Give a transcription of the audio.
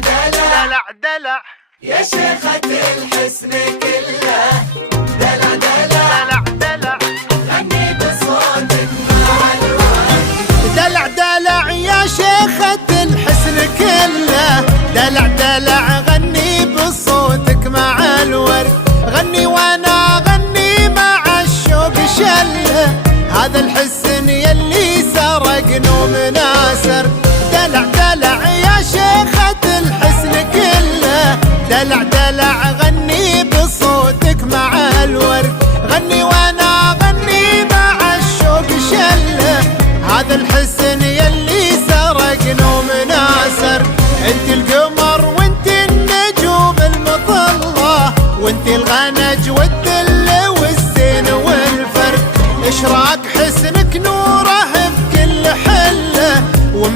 دلع دلع يا شيخة الحسن كله، دلع دلع دلع غني بصوتك مع الورد. دلع دلع يا شيخة الحسن كله، دلع دلع غني بصوتك مع الورد. غني وانا غني مع الشوق شله، هذا الحسن يلي سرق نوم ناسر.